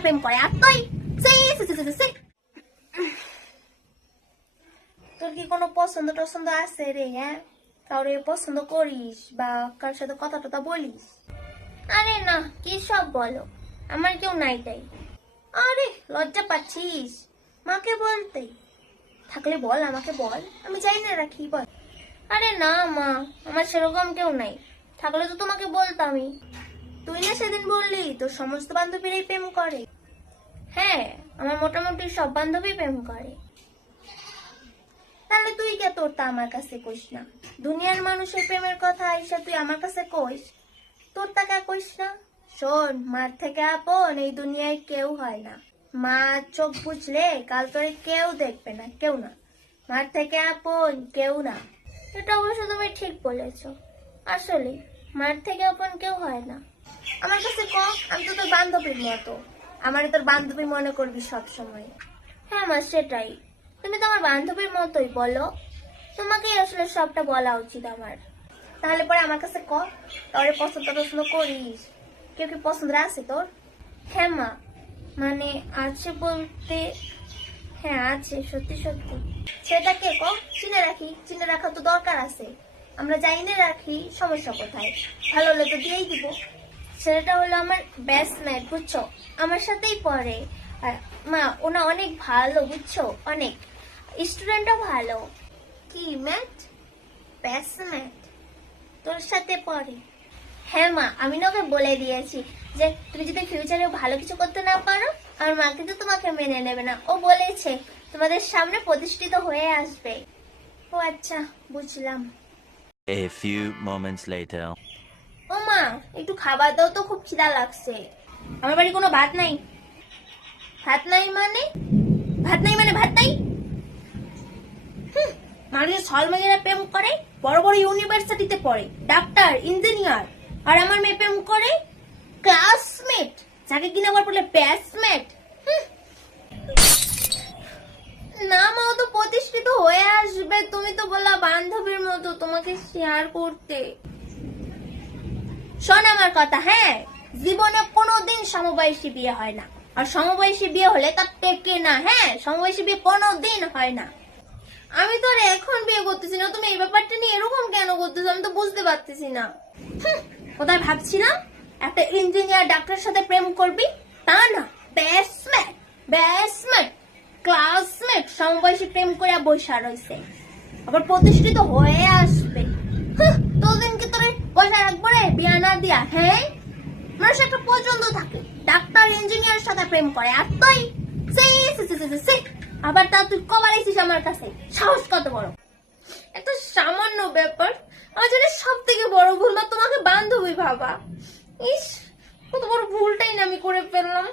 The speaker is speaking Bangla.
সাথে প্রেম করে আর তুই তোর কি কোনো পছন্দ টছন্দ আছে রে? হ্যাঁ, কাউরে পছন্দ করিস বা কার সাথে কথা টথা বলিস? আরে না, কি সব বলো, আমার কেউ নাই তাই। আরে লজ্জা পাচ্ছিস মাকে বলতে? থাকলে বল, আমাকে বল, আমি চাই না রাখি, বল। আরে না মা, আমার সেরকম কেউ নাই, থাকলে তো তোমাকে বলতামই। তুই না সেদিন বললি তোর সমস্ত বান্ধবীরাই প্রেম করে। হ্যাঁ, আমার মোটামুটি সব বান্ধবী প্রেম করে। তাহলে তুই কে তোরটা আমার কাছে কইস না? দুনিয়ার মানুষের প্রেমের কথা আইসা তুই আমার কাছে কইস, তোরটা কে কইস না? শোন, মার থেকে আপন এই দুনিয়ায় কেউ হয় না। মা চোখ বুঝলে কাল তোরে কেউ দেখবে না, কেউ না। মার থেকে আপন কেউ না। এটা অবশ্য তুমি ঠিক বলেছ, আসলে মার থেকে আপন কেউ হয় না। আমার কাছে ক, আমি তো তোর বান্ধবীর মতো, আমার তোর বান্ধবী মনে করবি সব সময়। হ্যাঁ মা, সেটাই, তুমি তো আমার বান্ধবীর মতোই, বলো। তোমাকেই আসলে সবটা বলা উচিত আমার। তাহলে পরে আমার কাছে ক, তোরে পছন্দ টছন্দ করিস? কেউ কি পছন্দ আছে তোর? হ্যাঁ মা, মানে আছে বলতে, হ্যাঁ আছে, সত্যি সত্যি। সেটা কে ক, চিনে রাখি, চিনে রাখা তো দরকার আছে। আমরা জানি রাখি, সমস্যা কোথায়? ভালো হলে তো দিয়েই দিব। ছেলেটা হলো আমার ব্যাচমেট, বুঝছো, আমার সাথেই পড়ে। আর মা, ওনা অনেক ভালো, বুঝছো, অনেক, স্টুডেন্টও ভালো। কি ম্যাথ? ব্যাচমেট তোর সাথে পড়ে? হ্যাঁ মা, আমি না ওকে বলে দিয়েছি যে তুমি যদি ফিউচারে ভালো কিছু করতে না পারো, আমার মা কিন্তু তোমাকে মেনে নেবে না। ও বলেছে তোমাদের সামনে প্রতিষ্ঠিত হয়ে আসবে। ও আচ্ছা, বুঝলাম। A few moments later. ও মা, একটু খাবার দাও তো, খুব খিদা লাগছে। আমার বাড়ি কোনো ভাত নাই। ভাত নাই মানে? ভাত নাই মানে ভাত নাই? মানুষের ছলমেয়েরা প্রেম করে, বড় বড় ইউনিভার্সিটিতে পড়ে, ডাক্তার, ইঞ্জিনিয়ার, আর আমার মেয়ে প্রেম করে ক্লাসমেট, যাকে কিনা আবার বলে ব্যাচমেট। না মা, ও তো প্রতিষ্ঠিত হয়ে আসবে, তুমি তো বললা বান্ধবীর মতো তোমাকে শেয়ার করতে। শোন আমার কথা, হ্যাঁ, জীবনে কোনোদিন সমবয়সী বিয়ে হয় না, আর সমবয়সী বিয়ে হলে তার টেকে না। হ্যাঁ, সমবয়সী বিয়ে কোনোদিন হয় না। আমি তো আর এখন বিয়ে করতেছি না, তুমি এই ব্যাপারটা নিয়ে এরকম কেন করতেছো আমি তো বুঝতে পারতেছি না। কোথায় ভাবছিলাম একটা ইঞ্জিনিয়ার ডাক্তারের সাথে প্রেম করবি, তা না, ব্যাচমেট, ব্যাচমেট, ক্লাসমেট, সমবয়সী প্রেম করে বসে রয়েছে, আবার প্রতিষ্ঠিত হয়ে আসবে। তোদিন কি তোর বসে রাখবো রে বিয়া না দিয়া? হ্যাঁ, মানুষ একটা পছন্দ থাকে, ডাক্তার ইঞ্জিনিয়ারের সাথে প্রেম করে, আর তুই আবার তা তুই কবার এসিস আমার কাছে? সাহস কত বড়! একটা সামান্য ব্যাপার আমার জন্য সব থেকে বড় ভুল, বা তোমাকে বান্ধবী ভাবা। ইস, কত বড় ভুলটাই না আমি করে ফেললাম।